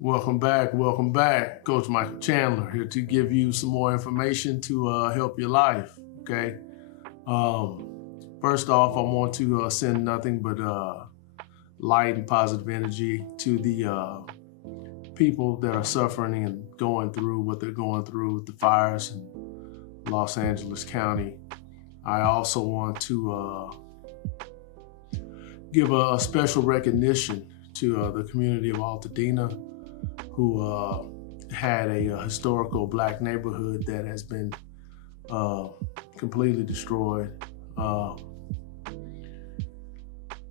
Welcome back. Welcome back. Coach Michael Chandler here to give you some more information to help your life. Okay. First off, I want to send nothing but light and positive energy to the people that are suffering and going through what they're going through with the fires in Los Angeles County. I also want to give a special recognition to the community of Altadena, who had a historical Black neighborhood that has been completely destroyed.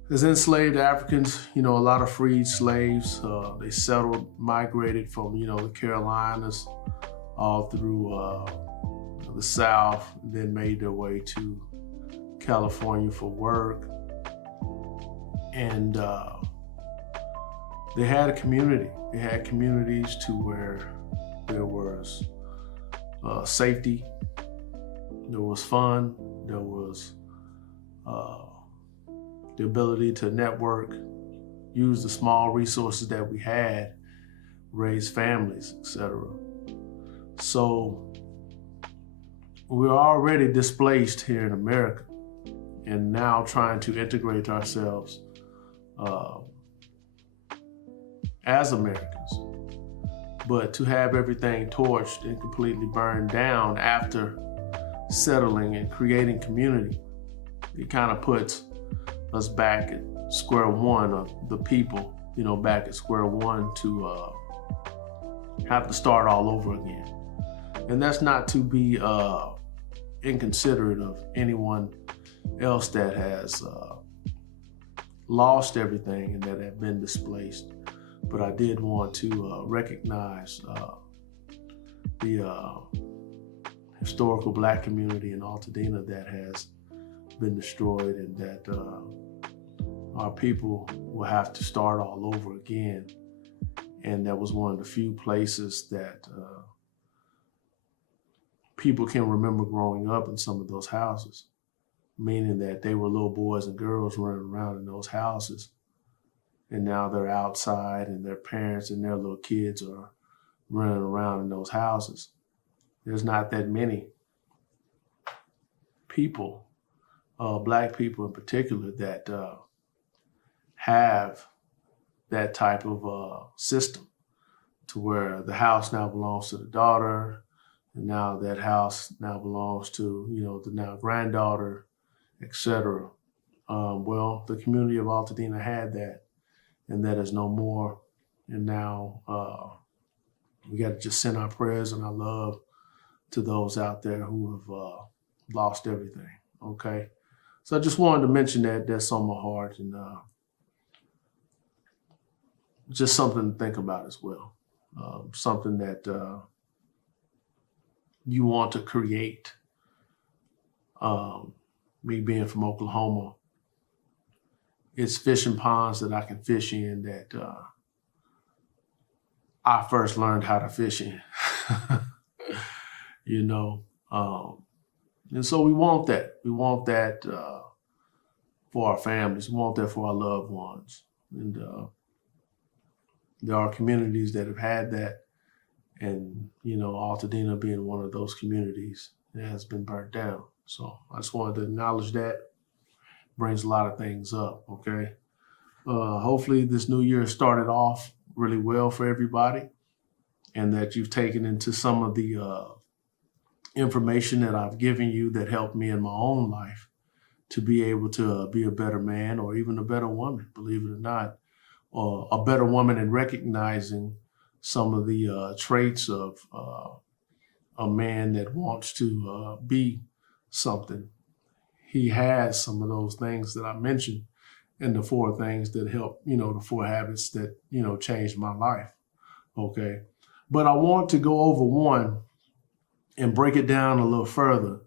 As enslaved Africans, a lot of freed slaves, they settled, migrated from, the Carolinas all through the South, and then made their way to California for work. And they had a community. They had communities to where there was safety, there was fun, there was the ability to network, use the small resources that we had, raise families, etc. So we're already displaced here in America and now trying to integrate ourselves as Americans. But to have everything torched and completely burned down after settling and creating community, it kind of puts us back at square one, of the people, back at square one to have to start all over again. And that's not to be inconsiderate of anyone else that has lost everything and that have been displaced. But I did want to recognize the historical Black community in Altadena that has been destroyed, and that our people will have to start all over again. And that was one of the few places that people can remember growing up in some of those houses, meaning that they were little boys and girls running around in those houses. And now they're outside and their parents and their little kids are running around in those houses. There's not that many people, Black people in particular, that have that type of system, to where the house now belongs to the daughter, and now that house now belongs to, the now granddaughter, etc. Well, the community of Altadena had that, and that is no more. And now we got to just send our prayers and our love to those out there who have lost everything, okay? So I just wanted to mention that. That's on my heart, and just something to think about as well. Something that you want to create. Me being from Oklahoma, it's fishing ponds that I can fish in that I first learned how to fish in, and so we want that. We want that for our families. We want that for our loved ones. And there are communities that have had that, and Altadena being one of those communities that has been burnt down. So I just wanted to acknowledge that. Brings a lot of things up, okay? Hopefully this new year started off really well for everybody, and that you've taken into some of the information that I've given you that helped me in my own life to be able to be a better man, or even a better woman, believe it or not, or a better woman in recognizing some of the traits of a man that wants to be something. He has some of those things that I mentioned in the 4 things that help, the 4 habits that, changed my life, okay? But I want to go over one and break it down a little further.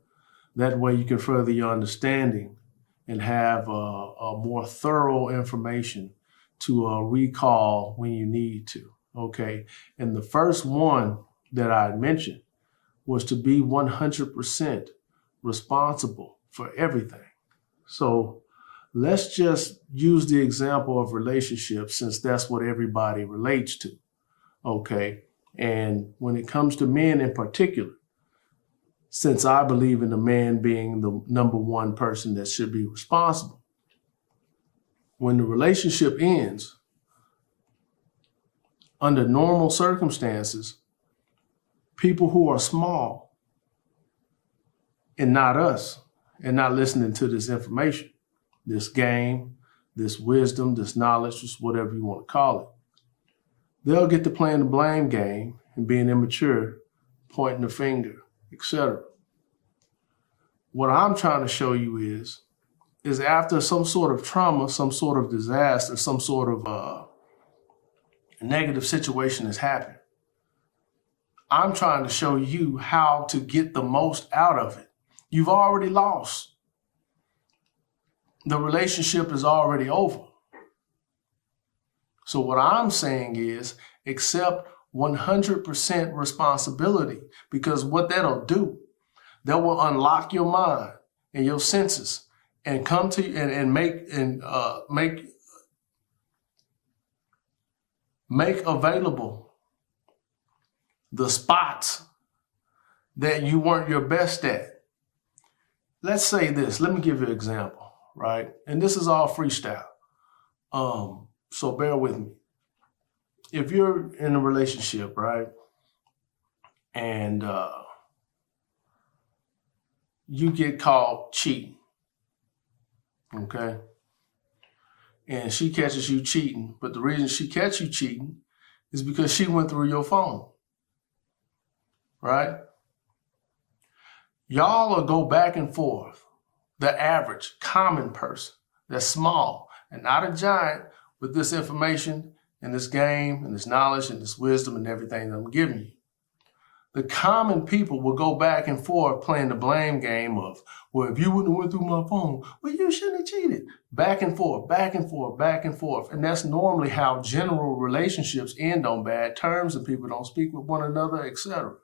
That way you can further your understanding and have a more thorough information to recall when you need to, okay? And the first one that I mentioned was to be 100% responsible for everything. So let's just use the example of relationships, since that's what everybody relates to. Okay. And when it comes to men in particular, since I believe in the man being the number one person that should be responsible, when the relationship ends, under normal circumstances, people who are small and not us, and not listening to this information, this game, this wisdom, this knowledge, just whatever you want to call it, they'll get to playing the blame game and being immature, pointing the finger, etc. What I'm trying to show you is after some sort of trauma, some sort of disaster, some sort of negative situation has happened, I'm trying to show you how to get the most out of it. You've already lost. The relationship is already over. So what I'm saying is accept 100% responsibility, because what that'll do, that will unlock your mind and your senses and come to you and make available the spots that you weren't your best at. Let's say this. Let me give you an example, right? And this is all freestyle. So bear with me. If you're in a relationship, right, and you get caught cheating, okay, and she catches you cheating, but the reason she catches you cheating is because she went through your phone, right? Y'all will go back and forth. The average common person that's small and not a giant with this information and this game and this knowledge and this wisdom and everything that I'm giving you. The common people will go back and forth playing the blame game of, well, if you wouldn't have went through my phone, well, you shouldn't have cheated. Back and forth, back and forth, back and forth. And that's normally how general relationships end on bad terms and people don't speak with one another, etc.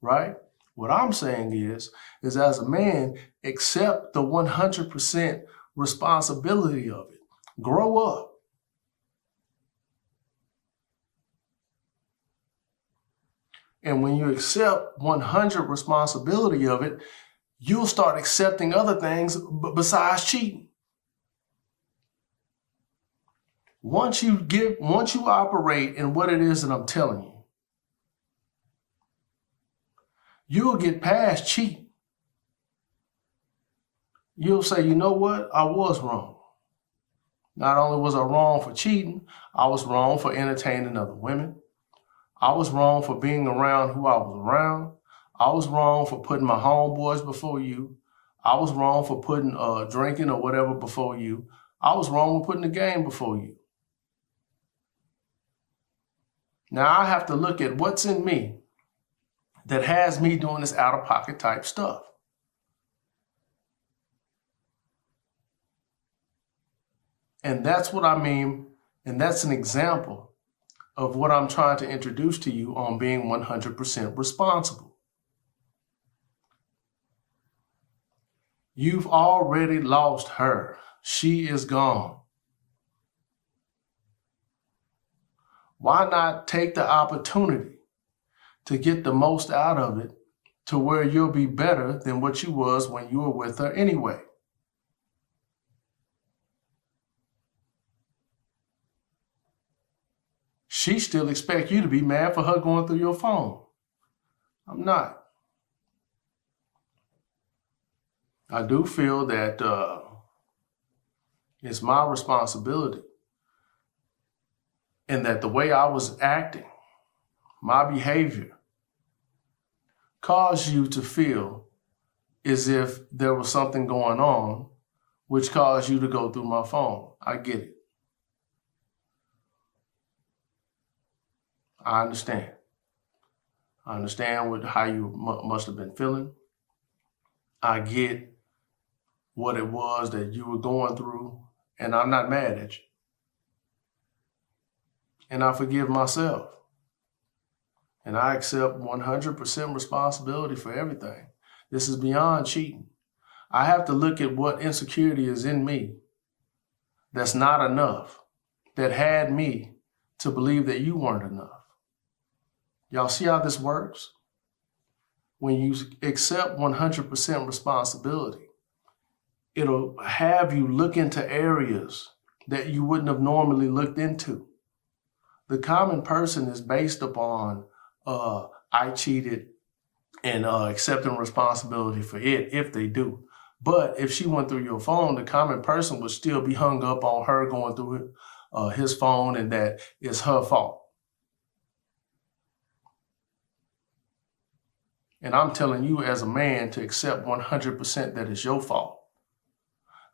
Right? What I'm saying is as a man, accept the 100% responsibility of it. Grow up. And when you accept 100 responsibility of it, you'll start accepting other things besides cheating. Once you operate in what it is that I'm telling you, you'll get past cheating. You'll say, you know what? I was wrong. Not only was I wrong for cheating, I was wrong for entertaining other women. I was wrong for being around who I was around. I was wrong for putting my homeboys before you. I was wrong for putting drinking or whatever before you. I was wrong with putting the game before you. Now I have to look at what's in me that has me doing this out-of-pocket type stuff. And that's what I mean, and that's an example of what I'm trying to introduce to you on being 100% responsible. You've already lost her. She is gone. Why not take the opportunity to get the most out of it to where you'll be better than what you was when you were with her anyway? She still expects you to be mad for her going through your phone. I'm not. I do feel that it's my responsibility, and that the way I was acting, my behavior, caused you to feel as if there was something going on, which caused you to go through my phone. I get it. I understand. I understand how you must have been feeling. I get what it was that you were going through, and I'm not mad at you. And I forgive myself. And I accept 100% responsibility for everything. This is beyond cheating. I have to look at what insecurity is in me that's not enough, that had me to believe that you weren't enough. Y'all see how this works? When you accept 100% responsibility, it'll have you look into areas that you wouldn't have normally looked into. The common person is based upon I cheated and accepting responsibility for it if they do. But if she went through your phone, the common person would still be hung up on her going through his phone and that it's her fault. And I'm telling you as a man to accept 100% that it's your fault.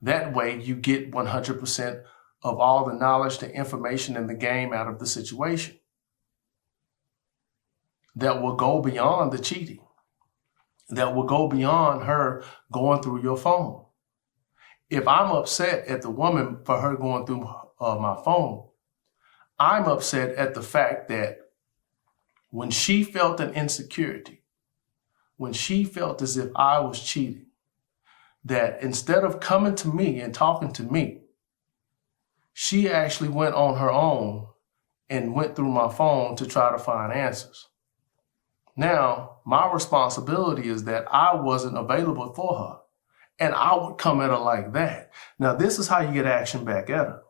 That way you get 100% of all the knowledge, the information, and the game out of the situation. That will go beyond the cheating. That will go beyond her going through your phone. If I'm upset at the woman for her going through my phone, I'm upset at the fact that when she felt an insecurity, when she felt as if I was cheating, that instead of coming to me and talking to me, she actually went on her own and went through my phone to try to find answers. Now, my responsibility is that I wasn't available for her, and I would come at her like that. Now, this is how you get action back at her.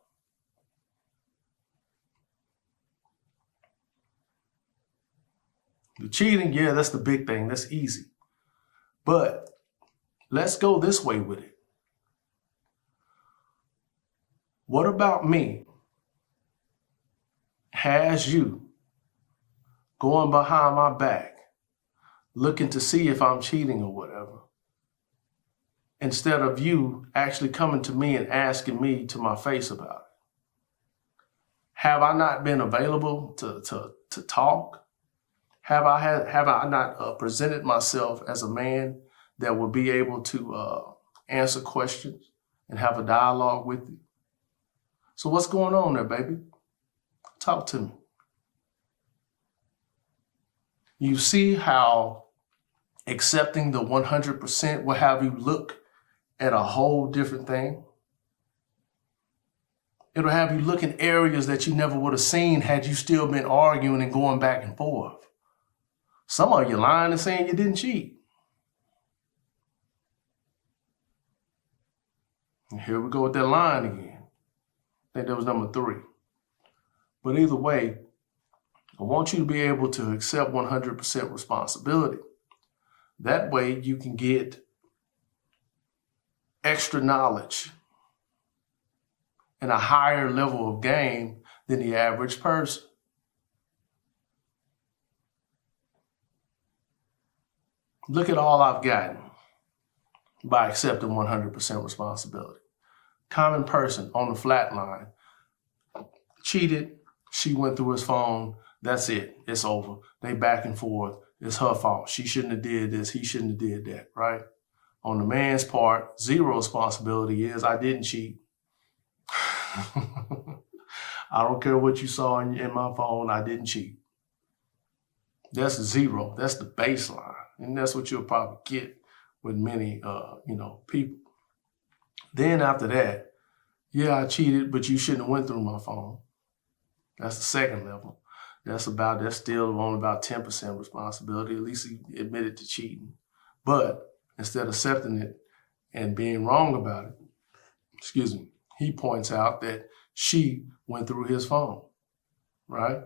The cheating, yeah, that's the big thing. That's easy. But let's go this way with it. What about me has you going behind my back, looking to see if I'm cheating or whatever, instead of you actually coming to me and asking me to my face about it? Have I not been available to talk? Have I not presented myself as a man that will be able to answer questions and have a dialogue with you? So what's going on there, baby? Talk to me. You see how accepting the 100% will have you look at a whole different thing? It'll have you look in areas that you never would have seen had you still been arguing and going back and forth. Some of you lying and saying you didn't cheat. And here we go with that line again. I think that was number 3. But either way, I want you to be able to accept 100% responsibility. That way you can get extra knowledge and a higher level of game than the average person. Look at all I've gotten by accepting 100% responsibility. Common person on the flat line, cheated, she went through his phone, that's it, it's over. They back and forth, it's her fault. She shouldn't have did this, he shouldn't have did that, right? On the man's part, zero responsibility is I didn't cheat. I don't care what you saw in my phone, I didn't cheat. That's 0, that's the baseline. And that's what you'll probably get with many, people. Then after that, yeah, I cheated, but you shouldn't have went through my phone. That's the second level. That's still only about 10% responsibility. At least he admitted to cheating. But instead of accepting it and being wrong about it, he points out that she went through his phone, right?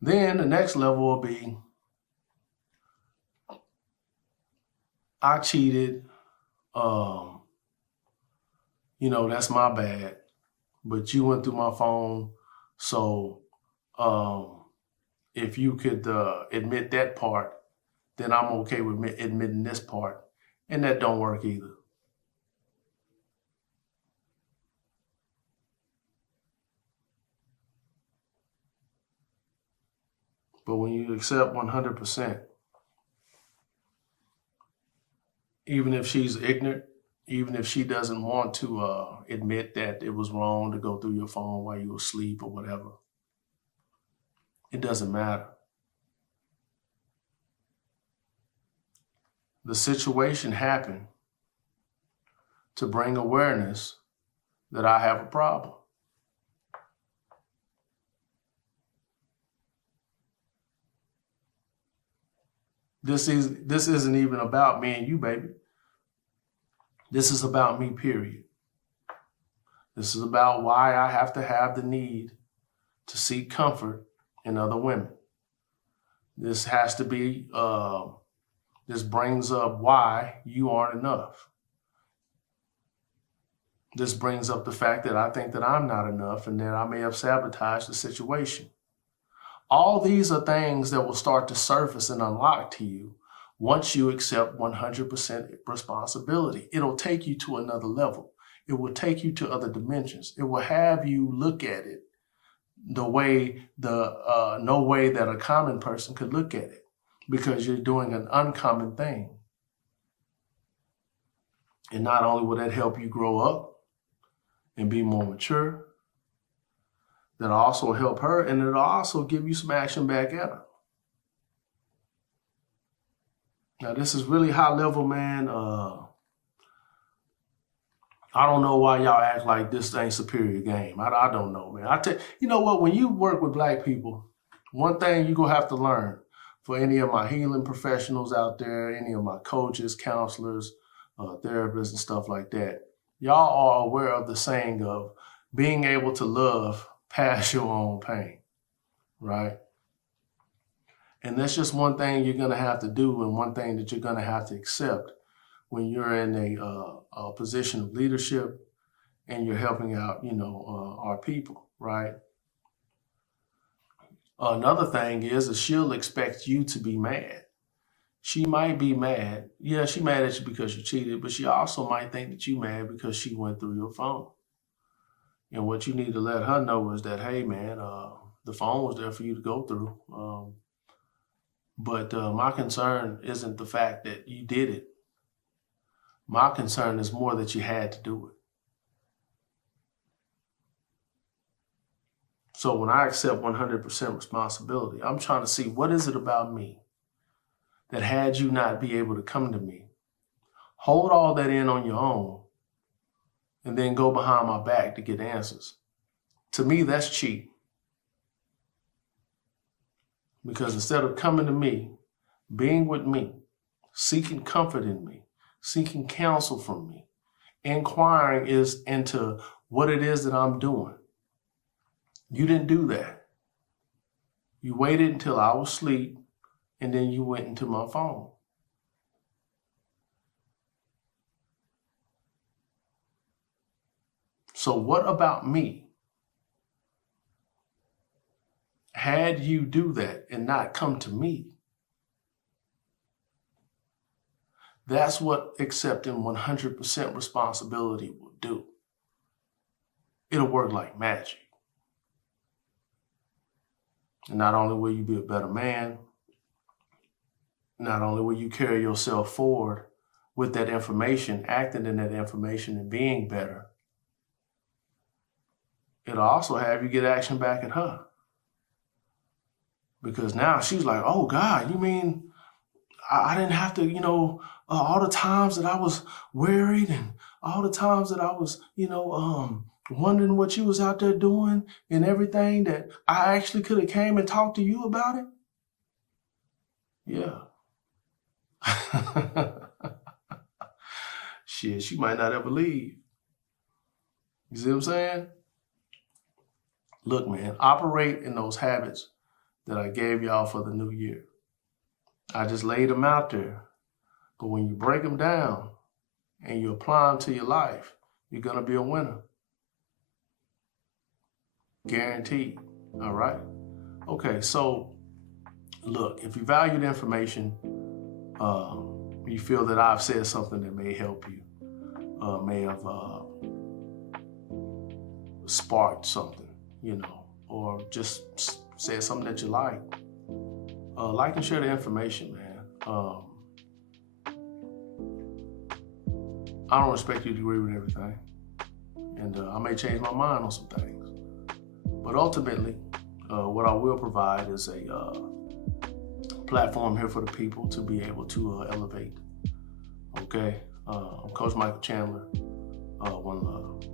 Then the next level will be, I cheated, that's my bad, but you went through my phone, so if you could admit that part, then I'm okay with admitting this part, and that don't work either. But when you accept 100%, even if she's ignorant, even if she doesn't want to admit that it was wrong to go through your phone while you were asleep or whatever, it doesn't matter. The situation happened to bring awareness that I have a problem. This isn't even about me and you, baby. This is about me, period. This is about why I have to have the need to seek comfort in other women. This has to be, this brings up why you aren't enough. This brings up the fact that I think that I'm not enough and that I may have sabotaged the situation. All these are things that will start to surface and unlock to you once you accept 100% responsibility. It'll take you to another level. It will take you to other dimensions. It will have you look at it the way no way that a common person could look at it, because you're doing an uncommon thing. And not only will that help you grow up and be more mature, that'll also help her, and it'll also give you some action back at her. Now, this is really high level, man. I don't know why y'all act like this ain't superior game. I don't know, man. You know what? When you work with Black people, one thing you're going to have to learn, for any of my healing professionals out there, any of my coaches, counselors, therapists, and stuff like that, y'all are aware of the saying of being able to love past your own pain, right? And that's just one thing you're going to have to do, and one thing that you're going to have to accept when you're in a position of leadership and you're helping out, our people, right? Another thing is she'll expect you to be mad. She might be mad. Yeah, she's mad at you because you cheated, but she also might think that you're mad because she went through your phone. And what you need to let her know is that, hey, man, the phone was there for you to go through. But my concern isn't the fact that you did it. My concern is more that you had to do it. So when I accept 100% responsibility, I'm trying to see, what is it about me that had you not be able to come to me, hold all that in on your own, and then go behind my back to get answers? To me, that's cheap. Because instead of coming to me, being with me, seeking comfort in me, seeking counsel from me, inquiring into what it is that I'm doing, you didn't do that. You waited until I was asleep, and then you went into my phone. So what about me had you do that and not come to me? That's what accepting 100% responsibility will do. It'll work like magic. And not only will you be a better man, not only will you carry yourself forward with that information, acting in that information and being better, it'll also have you get action back at her. Because now she's like, oh God, you mean I didn't have to, all the times that I was worried and all the times that I was, wondering what you was out there doing and everything, that I actually could have came and talked to you about it? Yeah. Shit, she might not ever leave. You see what I'm saying? Look, man, operate in those habits that I gave y'all for the new year. I just laid them out there. But when you break them down and you apply them to your life, you're going to be a winner. Guaranteed. All right? Okay, so look, if you value the information, you feel that I've said something that may help you, may have sparked something, or just said something that you like and share the information, man. I don't expect you to agree with everything, and I may change my mind on some things, but ultimately, what I will provide is a platform here for the people to be able to elevate. Okay, I'm Coach Michael Chandler, One Love.